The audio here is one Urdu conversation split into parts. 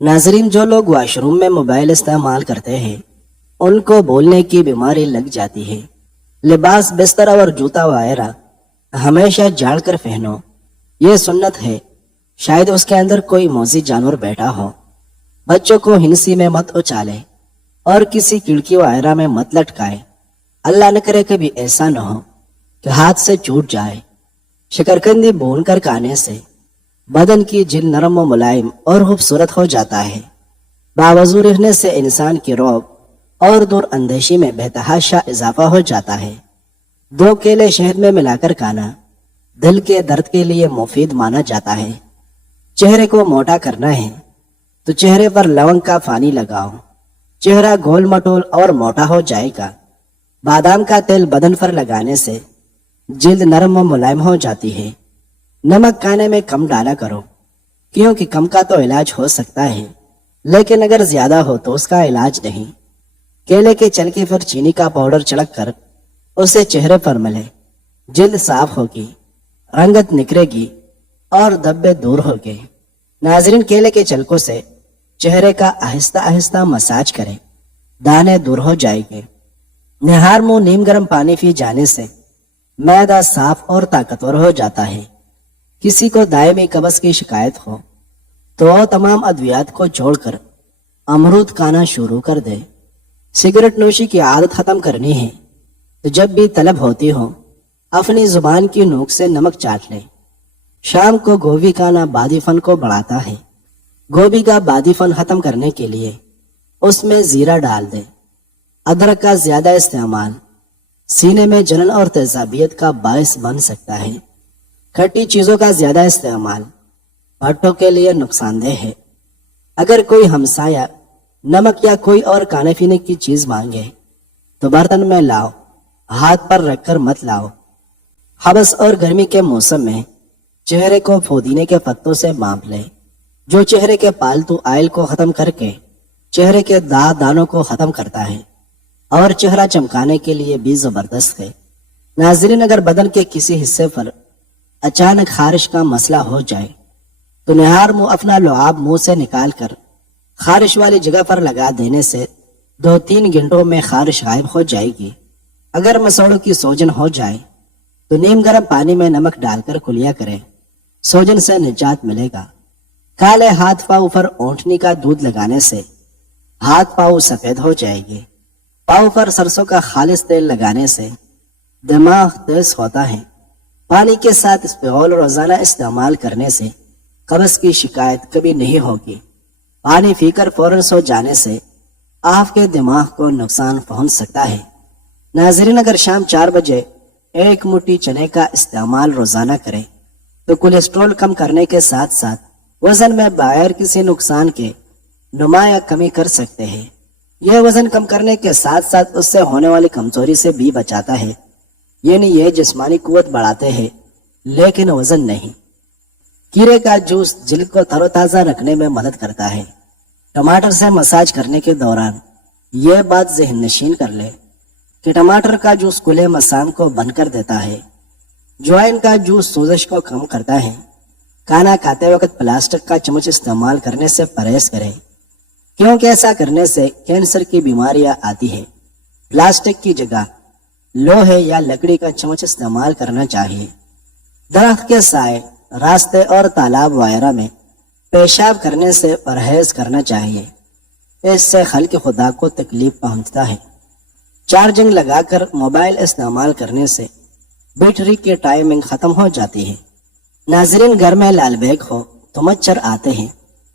ناظرین، جو لوگ واش روم میں موبائل استعمال کرتے ہیں ان کو بولنے کی بیماری لگ جاتی ہے۔ لباس، بستر اور جوتا وغیرہ ہمیشہ جھاڑ کر پہنو، یہ سنت ہے۔ شاید اس کے اندر کوئی موذی جانور بیٹھا ہو۔ بچوں کو ہنسی میں مت اچالے اور کسی کھڑکی وغیرہ میں مت لٹکائے۔ اللہ نہ کرے کبھی ایسا نہ ہو کہ ہاتھ سے ٹوٹ جائے۔ شکرکندی بھون کر کھانے سے بدن کی جلد نرم و ملائم اور خوبصورت ہو جاتا ہے۔ باوضو رہنے سے انسان کی رعب اور دور اندیشی میں بے تحاشا اضافہ ہو جاتا ہے۔ 2 کیلے شہد میں ملا کر کھانا دل کے درد کے لیے مفید مانا جاتا ہے۔ چہرے کو موٹا کرنا ہے تو چہرے پر لونگ کا پانی لگاؤ، چہرہ گول مٹول اور موٹا ہو جائے گا۔ بادام کا تیل بدن پر لگانے سے جلد نرم و ملائم ہو جاتی ہے۔ نمک کھانے میں کم ڈالا کرو، کیونکہ کم کا تو علاج ہو سکتا ہے لیکن اگر زیادہ ہو تو اس کا علاج نہیں۔ کیلے کے چھلکے پر چینی کا پاؤڈر چھڑک کر اسے چہرے پر ملے، جلد صاف ہوگی، رنگت نکھرے گی اور دبے دور ہوگے۔ ناظرین، کیلے کے چھلکوں سے چہرے کا آہستہ آہستہ مساج کریں، دانے دور ہو جائیں گے۔ نہار منہ نیم گرم پانی پی جانے سے معدہ صاف اور طاقتور ہو جاتا ہے۔ کسی کو دائمی قبض کی شکایت ہو تو وہ تمام ادویات کو چھوڑ کر امرود کھانا شروع کر دے۔ سگریٹ نوشی کی عادت ختم کرنی ہے تو جب بھی طلب ہوتی ہو اپنی زبان کی نوک سے نمک چاٹ لے۔ شام کو گوبھی کھانا بادی فن کو بڑھاتا ہے۔ گوبھی کا بادی فن ختم کرنے کے لیے اس میں زیرہ ڈال دے۔ ادرک کا زیادہ استعمال سینے میں جلن اور تیزابیت کا باعث بن سکتا ہے۔ کھٹی چیزوں کا زیادہ استعمال بھٹوں کے لیے نقصان دہ ہے۔ اگر کوئی ہمسایہ نمک یا کوئی اور کھانے پینے کی چیز مانگے تو برتن میں لاؤ، ہاتھ پر رکھ کر مت لاؤ۔ حبس اور گرمی کے موسم میں چہرے کو پودینے کے پتوں سے بانپ لے، جو چہرے کے پالتو آئل کو ختم کر کے چہرے کے دانوں کو ختم کرتا ہے اور چہرہ چمکانے کے لیے بھی زبردست ہے۔ ناظرین، اگر بدن کے کسی حصے پر اچانک خارش کا مسئلہ ہو جائے تو نہار منہ اپنا لعاب منہ سے نکال کر خارش والی جگہ پر لگا دینے سے 2-3 گھنٹوں میں خارش غائب ہو جائے گی۔ اگر مسوڑوں کی سوجن ہو جائے تو نیم گرم پانی میں نمک ڈال کر کلیا کریں، سوجن سے نجات ملے گا۔ کالے ہاتھ پاؤں پر اونٹنی کا دودھ لگانے سے ہاتھ پاؤں سفید ہو جائے گی۔ پاؤں پر سرسوں کا خالص تیل لگانے سے دماغ تیز ہوتا ہے۔ پانی کے ساتھ اسپغول روزانہ استعمال کرنے سے قبض کی شکایت کبھی نہیں ہوگی۔ پانی پی کر فوراً سو جانے سے آپ کے دماغ کو نقصان پہنچ سکتا ہے۔ ناظرین، اگر شام 4 بجے 1 مٹھی چنے کا استعمال روزانہ کریں تو کولیسٹرول کم کرنے کے ساتھ ساتھ وزن میں بغیر کسی نقصان کے نمایاں کمی کر سکتے ہیں۔ یہ وزن کم کرنے کے ساتھ ساتھ اس سے ہونے والی کمزوری سے بھی بچاتا ہے، یعنی یہ جسمانی قوت بڑھاتے ہیں لیکن وزن نہیں۔ کیرے کا جوس جلد کو تر و تازہ رکھنے میں مدد کرتا ہے۔ ٹماٹر سے مساج کرنے کے دوران یہ بات ذہن نشین کر لے کہ ٹماٹر کا جوس کلے مسام کو بند کر دیتا ہے۔ جوائن کا جوس سوزش کو کم کرتا ہے۔ کھانا کھاتے وقت پلاسٹک کا چمچ استعمال کرنے سے پرہیز کریں، کیونکہ ایسا کرنے سے کینسر کی بیماریاں آتی ہیں۔ پلاسٹک کی جگہ لوہے یا لکڑی کا چمچ استعمال کرنا چاہیے۔ درخت کے سائے، راستے اور تالاب وغیرہ میں پیشاب کرنے سے پرہیز کرنا چاہیے، اس سے خلق خدا کو تکلیف پہنچتا ہے۔ چارجنگ لگا کر موبائل استعمال کرنے سے بیٹری کی ٹائمنگ ختم ہو جاتی ہے۔ ناظرین، گھر میں لال بیگ ہو تو مچھر آتے ہیں،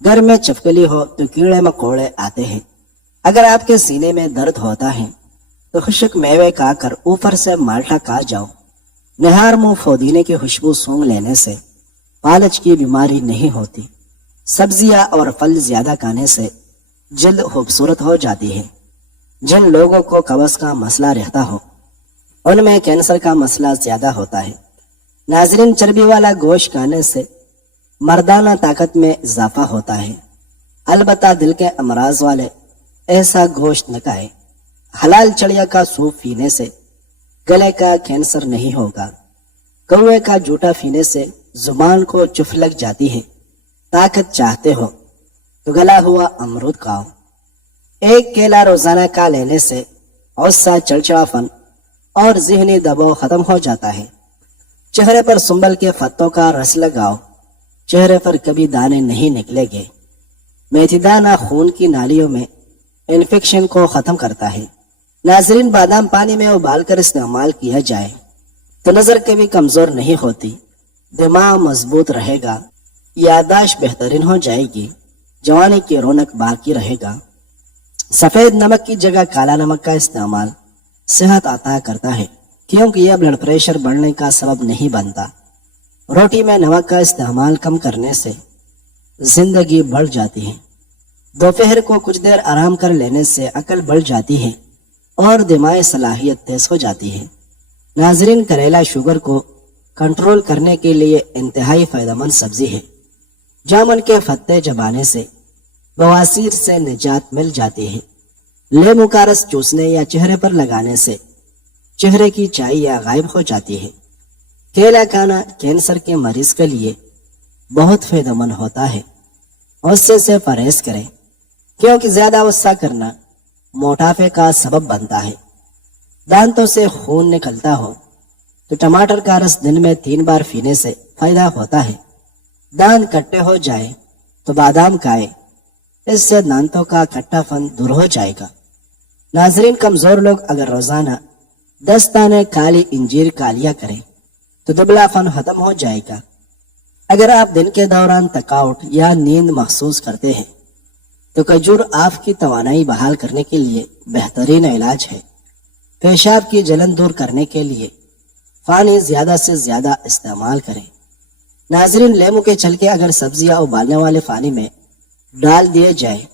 گھر میں چپکلی ہو تو کیڑے مکوڑے آتے ہیں۔ اگر آپ کے سینے میں درد ہوتا ہے تو خشک میوے کھا کر اوپر سے مالٹا کھا جاؤ۔ نہار منہ پودینے کی خوشبو سونگھ لینے سے فالج کی بیماری نہیں ہوتی۔ سبزیاں اور پھل زیادہ کھانے سے جلد خوبصورت ہو جاتی ہے۔ جن لوگوں کو قبض کا مسئلہ رہتا ہو ان میں کینسر کا مسئلہ زیادہ ہوتا ہے۔ ناظرین، چربی والا گوشت کھانے سے مردانہ طاقت میں اضافہ ہوتا ہے، البتہ دل کے امراض والے ایسا گوشت نہ کھائیں۔ حلال چڑیا کا سوپ پینے سے گلے کا کینسر نہیں ہوگا۔ کوے کا جوٹا پینے سے زبان کو چف لگ جاتی ہے۔ طاقت چاہتے ہو تو گلا ہوا امرود کھاؤ۔ ایک کیلا روزانہ کا لینے سے غصہ، چڑچڑاپن اور ذہنی دباؤ ختم ہو جاتا ہے۔ چہرے پر سنبل کے پتوں کا رس لگاؤ، چہرے پر کبھی دانے نہیں نکلے گے۔ میتھی دانہ خون کی نالیوں میں انفیکشن کو ختم کرتا ہے۔ ناظرین، بادام پانی میں ابال کر استعمال کیا جائے تو نظر کبھی کمزور نہیں ہوتی، دماغ مضبوط رہے گا، یادداشت بہترین ہو جائے گی، جوانی کی رونق باقی رہے گا۔ سفید نمک کی جگہ کالا نمک کا استعمال صحت عطا کرتا ہے، کیونکہ یہ بلڈ پریشر بڑھنے کا سبب نہیں بنتا۔ روٹی میں نمک کا استعمال کم کرنے سے زندگی بڑھ جاتی ہے۔ دوپہر کو کچھ دیر آرام کر لینے سے عقل بڑھ جاتی ہے اور دماغی صلاحیت تیز ہو جاتی ہے۔ ناظرین، کریلا شوگر کو کنٹرول کرنے کے لیے انتہائی فائدہ مند سبزی ہے۔ جامن کے پتے چبانے سے بواسیر سے نجات مل جاتی ہے۔ لیمو کا رس چوسنے یا چہرے پر لگانے سے چہرے کی چائی غائب ہو جاتی ہے۔ کیلا کھانا کینسر کے مریض کے لیے بہت فائدہ مند ہوتا ہے۔ غصے سے پرہیز کریں، کیونکہ زیادہ غصہ کرنا موٹاپے کا سبب بنتا ہے۔ دانتوں سے خون نکلتا ہو تو ٹماٹر کا رس دن میں 3 بار پینے سے فائدہ ہوتا ہے۔ دانت کٹے ہو جائے تو بادام کھائیں، اس سے دانتوں کا کھٹا پن دور ہو جائے گا۔ ناظرین، کمزور لوگ اگر روزانہ 10 دانے کالی انجیر کھا لیا کریں تو دبلا پن ختم ہو جائے گا۔ اگر آپ دن کے دوران تھکاوٹ یا نیند محسوس کرتے ہیں تو کھجور آپ کی توانائی بحال کرنے کے لیے بہترین علاج ہے۔ پیشاب کی جلن دور کرنے کے لیے پانی زیادہ سے زیادہ استعمال کریں۔ ناظرین، لیمو کے چھلکے اگر سبزیاں ابالنے والے پانی میں ڈال دیے جائے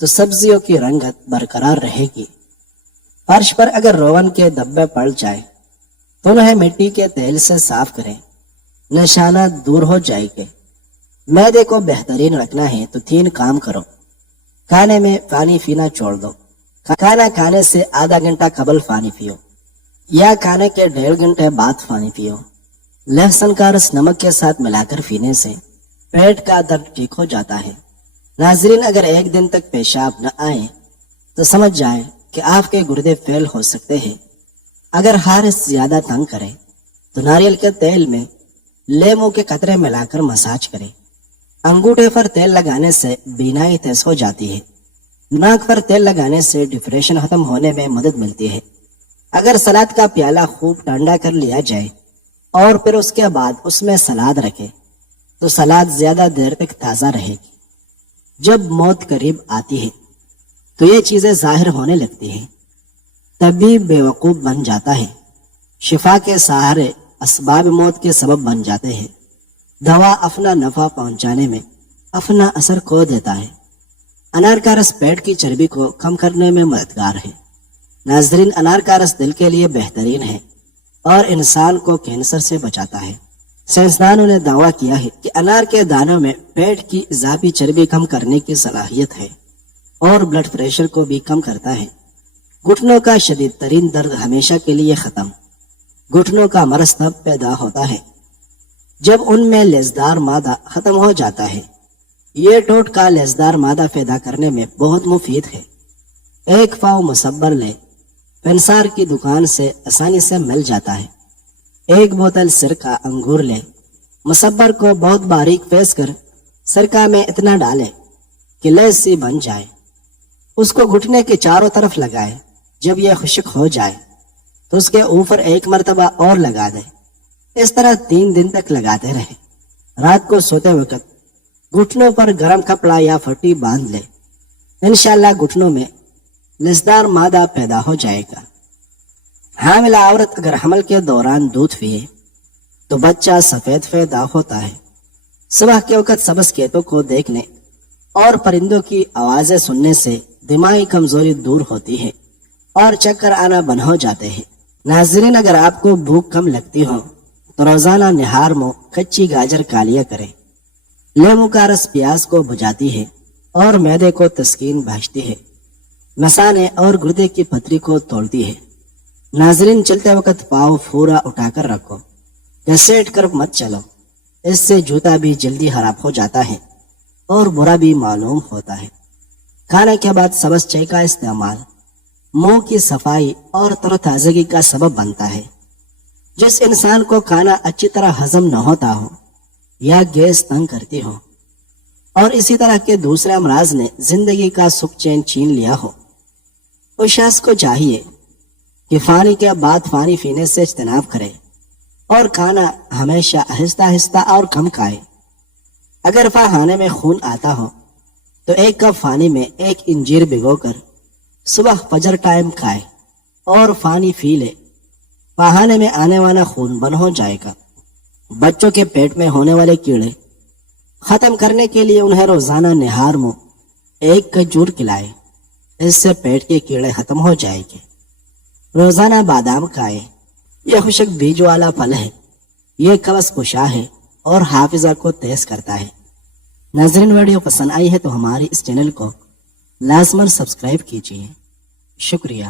تو سبزیوں کی رنگت برقرار رہے گی۔ فرش پر اگر روغن کے دبے پڑ جائے تو انہیں مٹی کے تیل سے صاف کریں، نشانات دور ہو جائے گے۔ معدے کو بہترین رکھنا ہے تو 3 کام کرو۔ کھانے میں پانی پینا چھوڑ دو، کھانا کھانے سے آدھا گھنٹہ قبل پانی پیو یا کھانے کے 1.5 گھنٹے بعد پانی پیو۔ لہسن کا رس نمک کے ساتھ ملا کر پینے سے پیٹ کا درد ٹھیک ہو جاتا ہے۔ ناظرین، اگر 1 دن تک پیشاب نہ آئے تو سمجھ جائیں کہ آپ کے گردے فیل ہو سکتے ہیں۔ اگر خارش زیادہ تنگ کرے تو ناریل کے تیل میں لیمو کے قطرے ملا کر مساج کریں۔ انگوٹھے پر تیل لگانے سے بینائی تیز ہو جاتی ہے۔ ناک پر تیل لگانے سے ڈپریشن ختم ہونے میں مدد ملتی ہے۔ اگر سلاد کا پیالہ خوب ٹھنڈا کر لیا جائے اور پھر اس کے بعد اس میں سلاد رکھے تو سلاد زیادہ دیر تک تازہ رہے گی۔ جب موت قریب آتی ہے تو یہ چیزیں ظاہر ہونے لگتی ہیں۔ طبیب بیوقوف بن جاتا ہے۔ شفا کے سہارے اسباب موت کے سبب بن جاتے ہیں۔ دوا اپنا نفع پہنچانے میں اپنا اثر کھو دیتا ہے۔ انار کا رس پیٹ کی چربی کو کم کرنے میں مددگار ہے۔ ناظرین، انار کا رس دل کے لیے بہترین ہے اور انسان کو کینسر سے بچاتا ہے۔ سائنسدانوں نے دعویٰ کیا ہے کہ انار کے دانوں میں پیٹ کی اضافی چربی کم کرنے کی صلاحیت ہے اور بلڈ پریشر کو بھی کم کرتا ہے۔ گھٹنوں کا شدید ترین درد ہمیشہ کے لیے ختم۔ گھٹنوں کا مرض تب پیدا ہوتا ہے جب ان میں لیسدار مادہ ختم ہو جاتا ہے۔ یہ ٹوٹکا لیسدار مادہ پیدا کرنے میں بہت مفید ہے۔ 1 پاؤ مصبر لے، پنسار کی دکان سے آسانی سے مل جاتا ہے۔ 1 بوتل سرکہ انگور لے، مصبر کو بہت باریک پیس کر سرکہ میں اتنا ڈالے کہ لیس سی بن جائے۔ اس کو گھٹنے کے چاروں طرف لگائے۔ جب یہ خشک ہو جائے تو اس کے اوپر 1 مرتبہ اور لگا دے۔ اس طرح 3 دن تک لگاتے رہے۔ رات کو سوتے وقت گھٹنوں پر گرم کپڑا یا پھٹی باندھ لے۔ انشاءاللہ گھٹنوں میں لسدار مادہ پیدا ہو جائے گا۔ حاملہ عورت اگر حمل کے دوران دودھ پیے تو بچہ سفید پیدا ہوتا ہے۔ صبح کے وقت سبز کھیتوں کو دیکھنے اور پرندوں کی آوازیں سننے سے دماغی کمزوری دور ہوتی ہے اور چکر آنا بند ہو جاتے ہیں۔ ناظرین، اگر آپ کو بھوک کم لگتی ہو تو روزانہ نہار میں کچی گاجر کھا لیا کریں۔ لیمو کا رس پیاس کو بجھاتی ہے اور معدے کو تسکین بخشتی ہے۔ مثانے اور گردے کی پتھری کو توڑتی ہے۔ ناظرین، چلتے وقت پاؤں پورا اٹھا کر رکھو، گھسیٹ کر مت چلو، اس سے جوتا بھی جلدی خراب ہو جاتا ہے۔ اور برا بھی معلوم ہوتا ہے۔ کھانے کے بعد سبز چائے کا استعمال منہ کی صفائی اور تر و تازگی کا سبب بنتا ہے۔ جس انسان کو کھانا اچھی طرح ہضم نہ ہوتا ہو یا گیس تنگ کرتی ہو اور اسی طرح کے دوسرے امراض نے زندگی کا سکھ چین چھین لیا ہو، اس شخص کو چاہیے کہ فانی کے بعد فانی پینے سے اجتناب کرے اور کھانا ہمیشہ آہستہ آہستہ اور کم کھائے۔ اگر پاخانے میں خون آتا ہو تو 1 کپ پانی میں 1 انجیر بھگو کر صبح فجر ٹائم کھائے اور پانی پی لے، پاخانے میں آنے والا خون بند ہو جائے گا۔ بچوں کے پیٹ میں ہونے والے کیڑے ختم کرنے کے لیے انہیں روزانہ نہار منہ 1 کھجور کھلائے، اس سے پیٹ کے کیڑے ختم ہو جائیں گے۔ روزانہ بادام کھائے، یہ خشک بیج والا پھل ہے، یہ قبض کشا ہے اور حافظہ کو تیز کرتا ہے۔ ناظرین، ویڈیو پسند آئی ہے تو ہمارے اس چینل کو لازماً سبسکرائب کیجیے۔ شکریہ۔